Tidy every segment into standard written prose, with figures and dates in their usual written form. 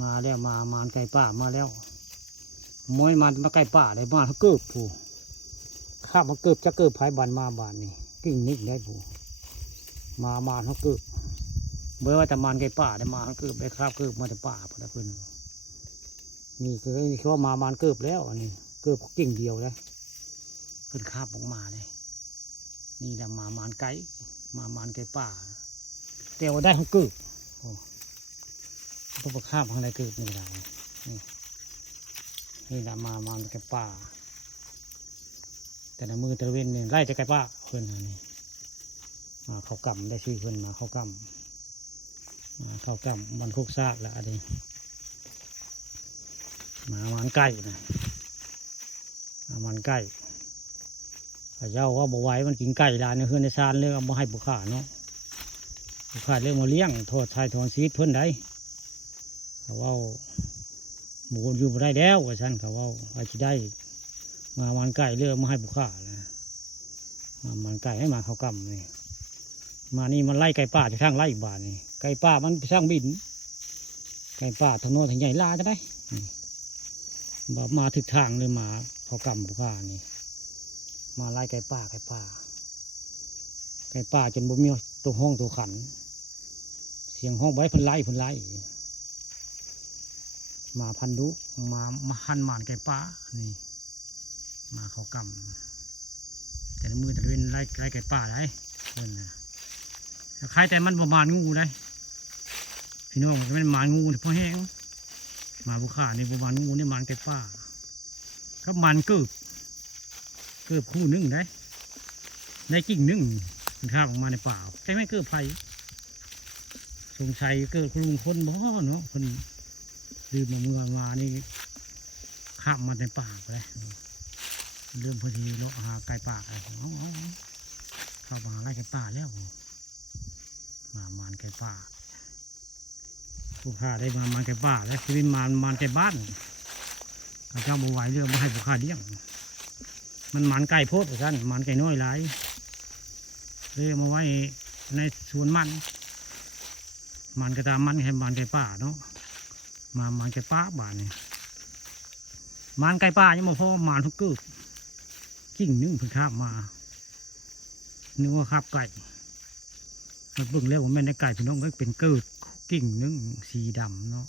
มาแล้วมานไก่ป่ามาแล้วมวยมันมาไก่ป่าได้มาเขาเกิบผู้ข้ามาเกิบจะเกิบไผ่บันมาบานนี่กิ่งนิดได้ผู้มาเขาเกิบเมื่อว่าแต่มันไก่ป่าได้มาเขาเกิบได้ข้าเกิบมาแต่ป่าพอได้เพื่อนนี่คือเขาว่ามานเกิบแล้วอันนี้เกิบกิ่งเดียวเลยเพื่อนข้าออกมาเลยนี่แหละมานไก่มันไก่ป่าแต่ว่าได้เขาเกิบพวกข้าพังอะไรเกิดนี่ได้นี่แหละมันไก่ป่าแต่ในมือตะเวนเนี่ยไล่จะไก่ป่าเพื่อนนี่มาเขากำได้ชื่อเพื่อนมาเขากำมันคุกซากแล้วอะไรมันไก่นะมันไก่เจ้าว่าบ่ไหวมันกินไก่ร้านในเพื่อนในซานเลยเอามาให้บุคคาเนาะบุคคาเรื่องมาเลี้ยงโทษชายทอนชีวิตเพื่อนได้เขาว่าหมูอยู่บ่ได้แล้วว่าฉันเขาว่าอาจจะได้มันไก่เลือกมาให้บุคคานะมันไก่ให้มาเขากำเลยมานี่มันไล่ไก่ป่าจะข้างไล่อีกบาทนี่ไก่ป่ามันไปสร้างบินไก่ป่าทางโน้นทางใหญ่ล่าจะได้แบบมาถึกทางเลยมาเขากำบุคคานี่มาไล่ไก่ป่าจนบ่มีตัวห้องตัวขันเสียงห้องไว้พันไล่มาพันดุมาหันหมานไก่ป่านี่มาเขากำแต่มือตะเวนไล่ไก่ป่าได้เพิ่นนะใครแต่มันประมาณงูได้พี่น้องมันเป็นหมานงูเพราะแห้งมาบุคคานี่ประมาณงูนี่หมานไก่ป่าก็มันเกิบคู่นึงได้กิ่งนึงมันข้าออกมาในป่าใช่ไหมเกิบไผ่สงสัยเกิดคุณลุงพลบ่เนาะคนลืมเมื่อวานนี่ข้ามมาในป่าไปเริ่มพอดีเนาะหาไก่ป่าอะไรเข้ามาไล่ไก่ป่าแล้วมันไก่ป่าผู้ข้าได้มันไก่ป่าแล้วคือมันไก่บ้านข้าเจ้าบัวไหวเรื่องมาให้ผู้ข้าเลี้ยงมันไก่โพดท่านมันไก่น้อยหลายเลยมาไว้ในสวนมันกระตามันให้มันไก่ป่าเนาะมันไก่ป่าบ้านนี่มันไก่ป่ายังมาพอมันทุกเกิดกิ่งนึงเพิ่งข้ามมานึกว่าข้าบไก่มาเบิ่งแล้วผมไม่ได้ไก่พี่น้องก็เป็นเกิดกิ่งนึงสีดำเนาะ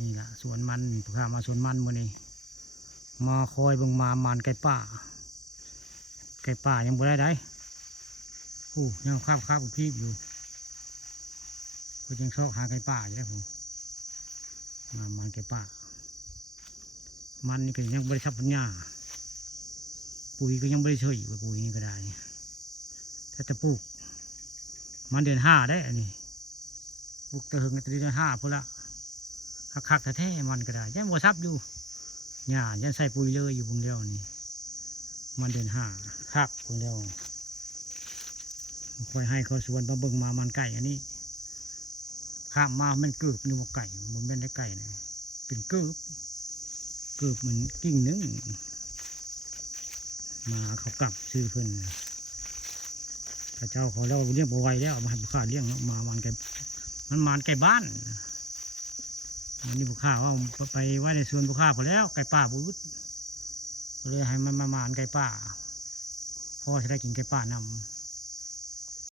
นี่แหละสวนมันเพิ่งข้ามมาสวนมันมื่อนี้มาคอยเบิ่งมันไก่ป่ายังบ่ได้ยังข้าบพี่อยู่ก็ยังชอบหาไก่ป่าอยู่แล้วผมมันไก่ป่ามันนี่ก็ยังบริษัทปัญญาปุ๋ยก็ยังบริช่วยปุ๋ยนี่ก็ได้ถ้าจะปลูกมันเดือน5ได้อันนี้ปลูกเติมกันเดือน5พุ่นละคักแท้ๆมันก็ได้ยังบริษัทอยู่หญ้ายังใส่ปุ๋ยเลยอยู่พุ่งเดียวนี่มันเดือน5คักพุ่งเดียวคอยให้เขาสวนมาเบิ่งมันไก่อันนี้ข้ามมามันเกิบนึกว่าไก่มันเป็นได้ไก่นะเป็นเกิบมันกิ่งนึงมาเขากลับซื้อเพิ่นข้าเจ้าขอเล่าเลี้ยงบัวไว้แล้วมาให้บุคคาเลี้ยงมันไก่มันไก่บ้านนี่บุคคาว่าไปไว้ในสวนบุคคาพอแล้วไก่ป่าบูดเลยให้มันไก่ป่าพ่อจะได้กินไก่ป่านำ